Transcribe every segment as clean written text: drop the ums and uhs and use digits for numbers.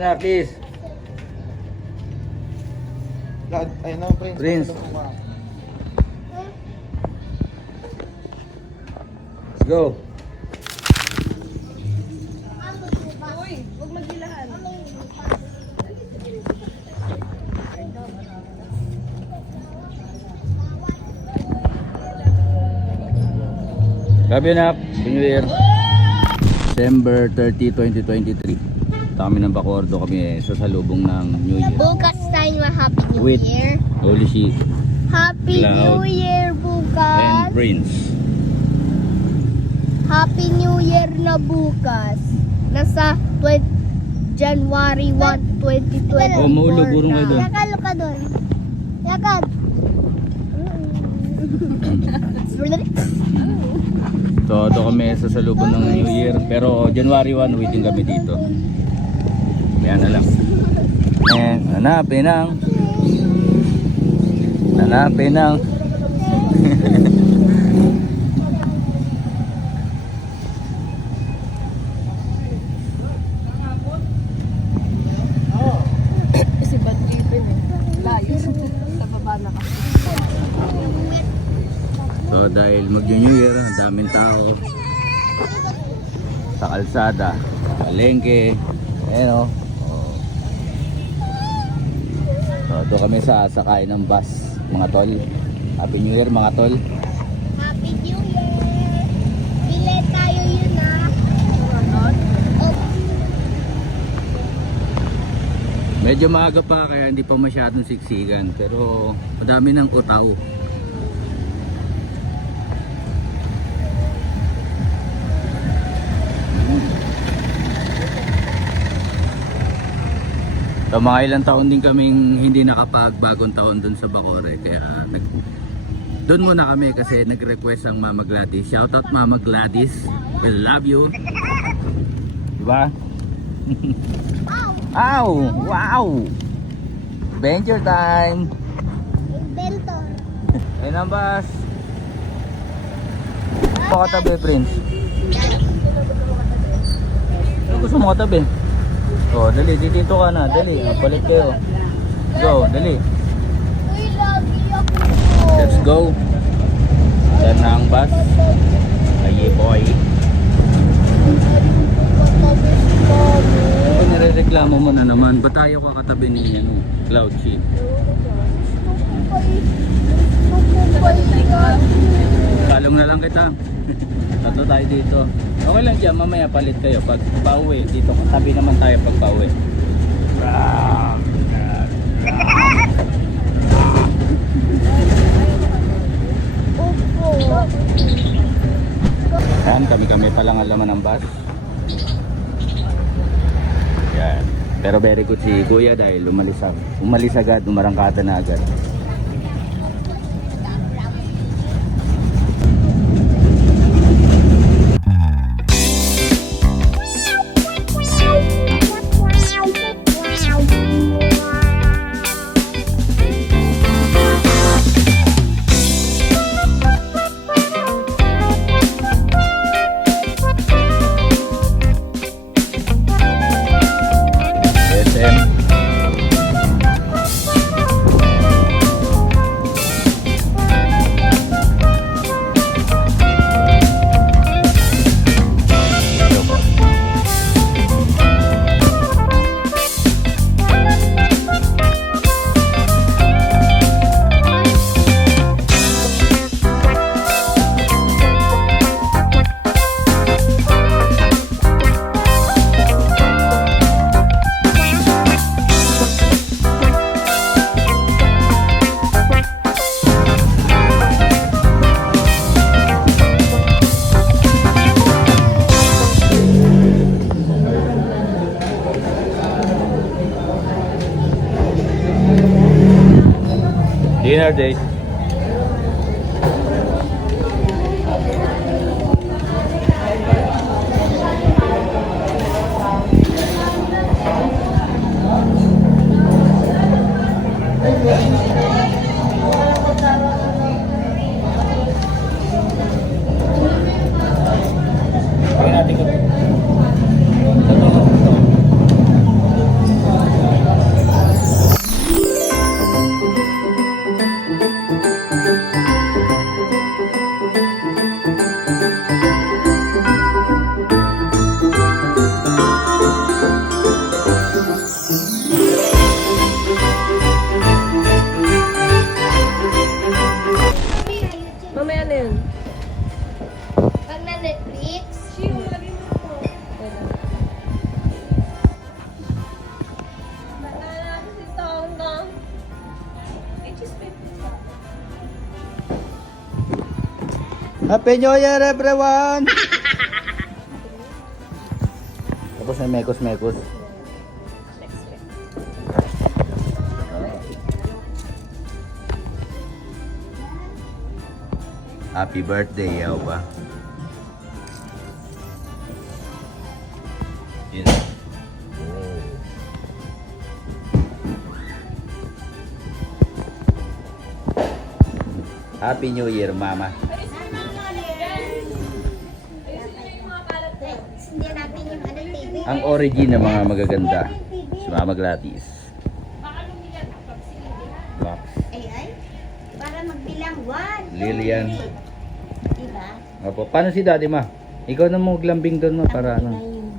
na, kiss. Ayun na, Prince. Prince. Let's go. Uy, huwag maghilahan. Gabi na, New Year. December 30, 2023. Kami ng Bacordo kami sa salubong ng New Year. Bukas tayo na Happy New With Year. Holy Shit Happy Cloud New Year and bukas. Prince. Happy New Year na bukas. Nasa January 1, 2024 Oh, maulog, burong kayo doon. Yakad ka doon. Yakad. So, ito kami sa salubong ng New Year. Pero January 1, waiting kami dito. Yan na lang. Hanapin ang Si Bad Jeepin eh. Layo. Sa baba na kasi. So dahil mag-New Year, ang daming tao sa kalsada, palengke, o. So ito kami sa sakay ng bus, mga tol. Happy New Year mga tol. Happy New Year. Bili tayo yun Oh. Medyo maaga pa kaya hindi pa masyadong siksikan, pero madami ng utao. So mga ilang taon din kaming hindi nakapagbagong taon dun sa Bacoor kaya doon muna kami kasi nag-request ang Mama Gladys. Shoutout Mama Gladys, we love you. Diba? Ow! Wow! Adventure time! Inventor. Ayun ang bus. Pakatabi, Prince. Ano gusto mo katabi? Oh, dali, dito ka na, dali, palit kayo. Go, dali. Uy, lagi ako. Let's go. Yan na ang bus. Aye boy. Kung nirereklamo mo na naman, ba't tayo kakatabi ni Cloud Sheet? Kalong na lang kita. Tato tayo dito. Okay lang dyan, mamaya palit kayo pag pauwi. Dito, tabi naman tayo pag pauwi. Yan, kami pa lang alaman ng bus. Yan. Pero very good si Kuya dahil umalis agad, umarangkata na agad. Dinner date. Tingnan natin kung na yun. Pag na Netflix, Happy New Year everyone! Tapos may mekos-mekos. Happy birthday, yaw ba? Yun. Happy New Year, Mama. hindi natin yung ano, TV. Ang origin ng mga magaganda, si Mama Gladys. Lux. Ay, para magbilang 1, Lilian. Diba? Opo. Paano si Daddy, Ma? Ikaw na mo maglambing doon, Ma, para ano.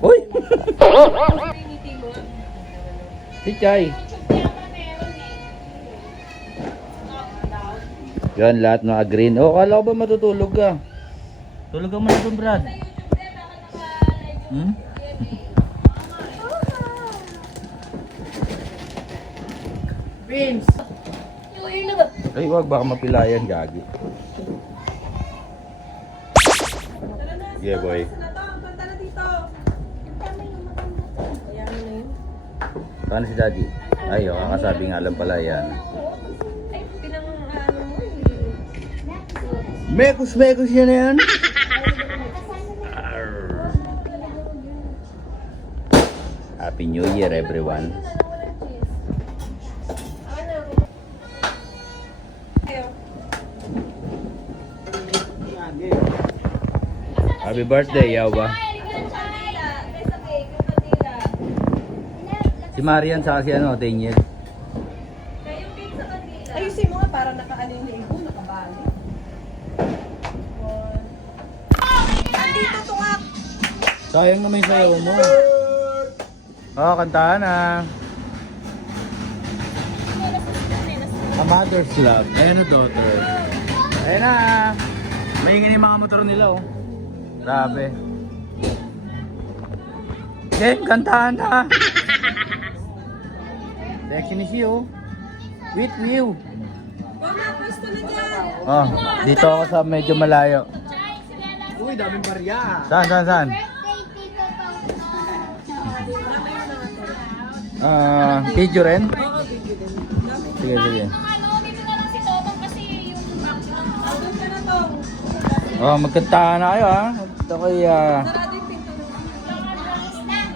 Uy! Si Chay. Yan, lahat ng green. Oh, kala ko ba matutulog ka? Tulog ka muna doon, Brad. Hmm? Dreams. New Year na ba? Ay, wag. Baka mapilayan, gagi. Yeah, boy. Ayan mo na yun. Paano si Daddy? Ay, oh, kakasabi nga lang pala yan. Ay, pinang ano mo eh. Mekos yan na yan. Happy New Year, everyone. Happy birthday, yaw ba? Si Marian sa si ano, Daniel. Ayusin mo nga para nakaano yung libo, nakabali. Andito tungak! Sayang naman yung sayaw mo. Oh, kantahan na. A mother's love and a daughter. Ayun na. Maingin yung mga motor nila, oh. Grabe. Ken, kantahan na. Sexy ni siya, oh. With you. Mama, pwesto na dyan! Oh, dito ako sa medyo malayo. Uy, daming barya. Saan? Birthday, Tito Tonton. Video rin? Oo, video din. Sige, sige. Andun ka na to. Oh, magkantahan na kayo, ha. Ako'y, Sarado yung pinto.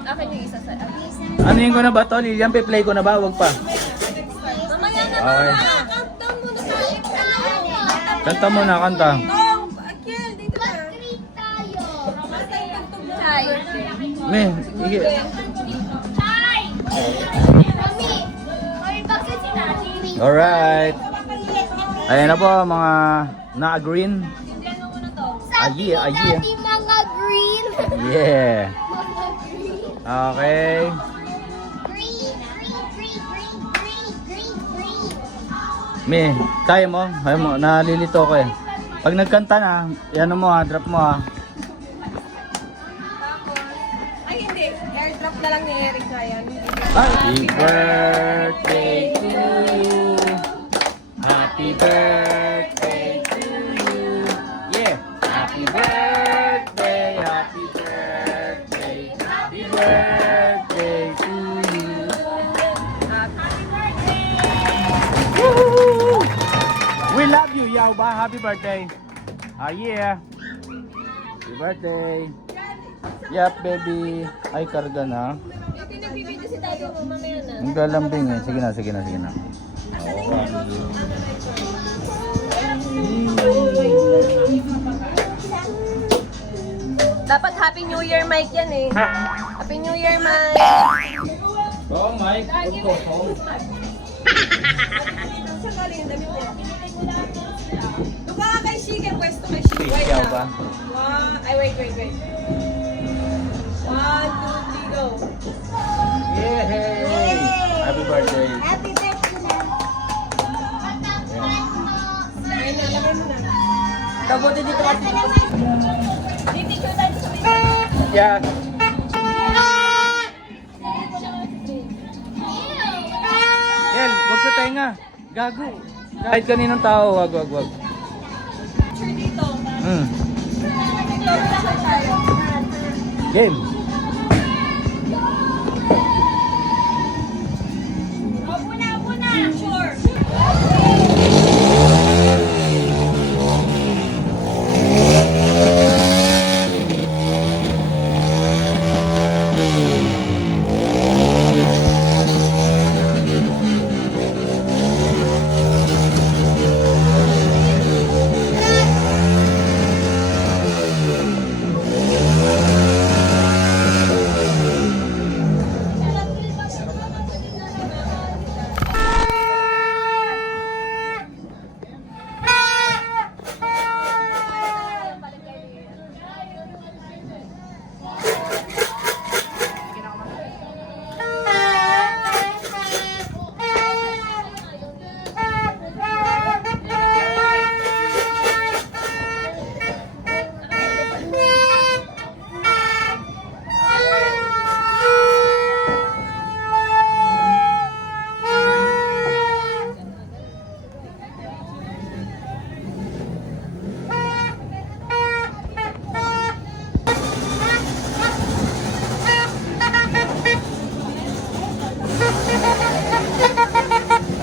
Akin yung isa sa... anuhin ko na ba to? Lilian, play ko na ba? Wag pa. Mamaya na Okay. countdown muna tayo. Kanta muna, kanta. Oh, Akiel, dito na. Treat tayo. Basta yung tugtog mo. Chay. Me, sige. Hi! Mami, may bakit si Daddy? Alright. Ayan na po, mga na-green. Sabi Aye, ko aye. Daddy, mga green. Yeah. Mga green. Okay. Green, green, green, green, green, green, green. Me, kaya mo, nalilito ko eh. Pag nagkanta na, yan mo ha, drop mo ha. Ay, hindi. Airdrop na lang ni Eric Ryan. Happy birthday to you. Happy birthday to you. Yeah. Happy birthday, happy birthday, happy birthday to you. Woo! We love you, yaw ba? Happy birthday. Ah, yeah. Happy birthday. Yep, baby. Ay, karga na. Pinagbibideo si Daddy mo mamaya na. Ang galambing eh. Sige na, sige na, sige na. Dapat Happy New Year, Mike yan eh. Happy New Year, Mike. Oh, Mike. Saan galing yung damit niya? Doon ka kay Shige, pwesto kay Shige. Wait Ikaw na. ba? Ay, wait. 1, 2, 3, go. Yay! Happy birthday. Happy birthday na. Ayun na, lagay mo na. Kabuti dito kasi. Picture tayo sa may... Yeah. Kel, wag sa tenga. Gago. Kahit kaninong tao, wag. Picture dito. Close lang tayo. Game. Muna. Sure.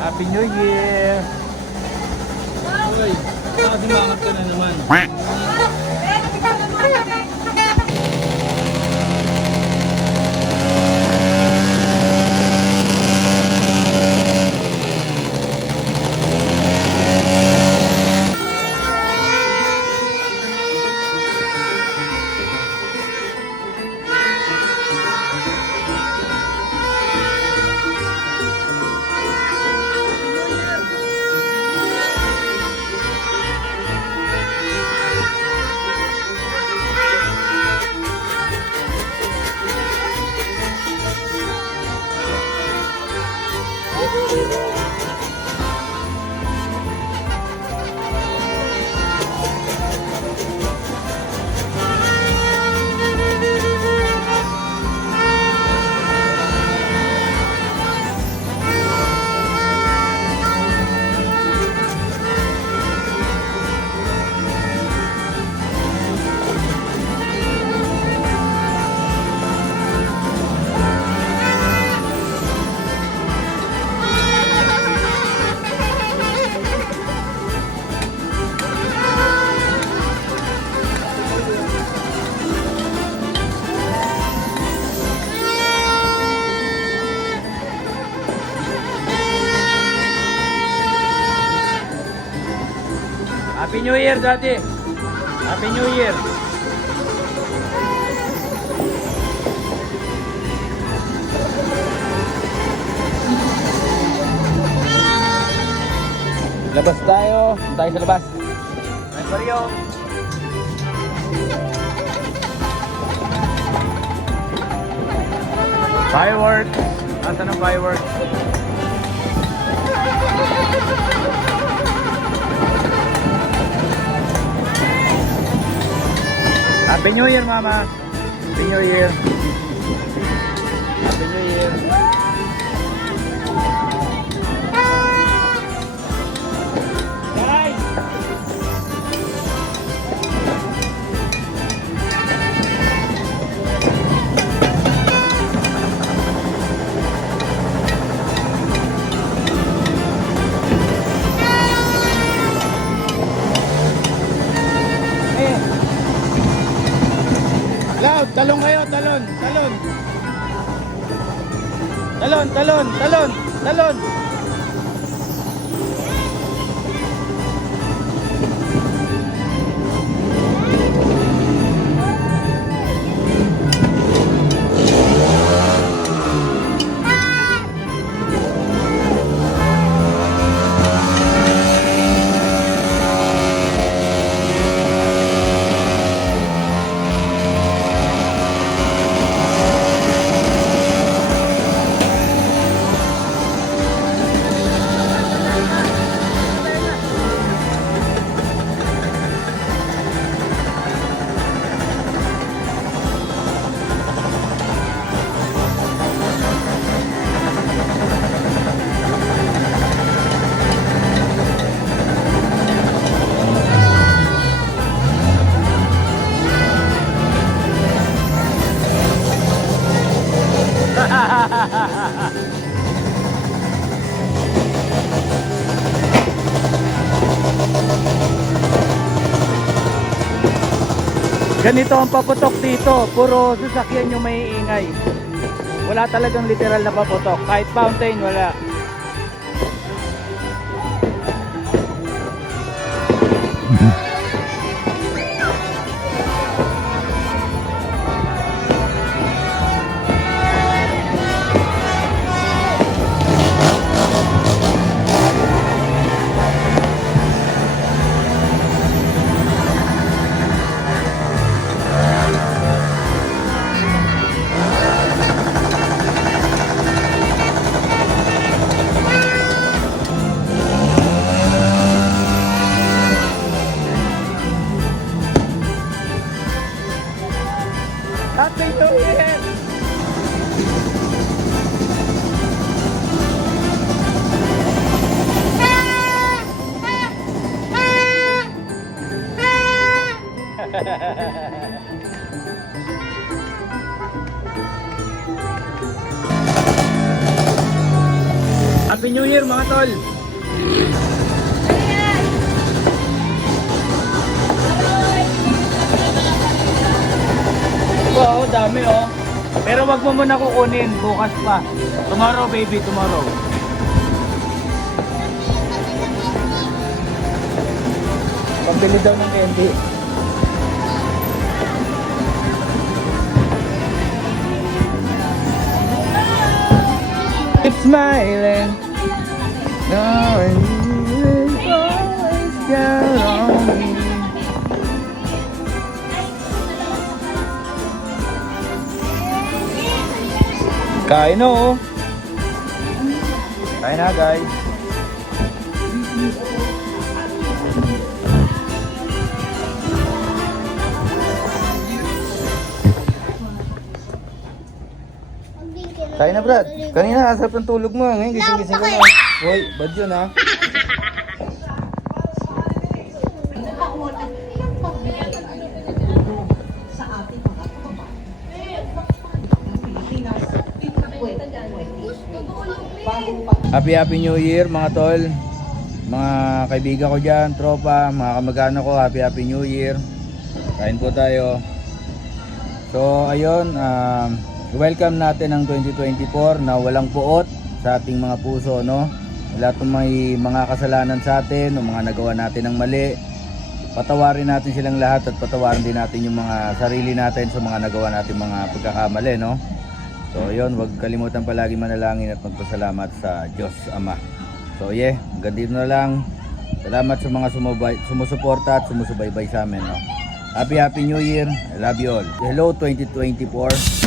Happy New Year! Uy, nakasimangat ka na naman. Happy New Year, Daddy! Happy New Year! Labas tayo. Tayo sa labas. Nice Mario. Fireworks. Asan ang fireworks? Happy New Year, Mama. Happy New Year. Happy New Year. Guys! Loud, talon kayo, talon. Talon. Ganito ang paputok dito, puro sasakyan yung may ingay. Wala talagang literal na paputok, kahit fountain wala. Happy New Year! Happy New Year mga tol! Wow, dami oh. Pero wag mo muna kukunin, bukas pa. Tomorrow baby, tomorrow. Pambili daw ng candy. Keep smiling. Knowing you will always count on me. Kain na oh. Kain na guys. Kain na Brad. Kanina asap ng tulog mo. Ngayon gising-gising ka na. Hoy, bad yun ha. Happy New Year mga tol. Mga kaibigan ko dyan, tropa, mga kamag-anak ko, Happy New Year. Kain po tayo. So ayun, welcome natin ang 2024 na walang puot sa ating mga puso, no? Lahat ng may mga kasalanan sa atin, o mga nagawa natin ng mali, patawarin natin silang lahat at patawarin din natin yung mga sarili natin sa mga nagawa natin mga pagkakamali, no? So yun, huwag kalimutan palagi manalangin at magpasalamat sa Diyos Ama. So yeah, hanggang dito na lang. Salamat sa mga sumusuporta at sumusubaybay sa amin, no? Happy New Year. I love you all. Hello 2024.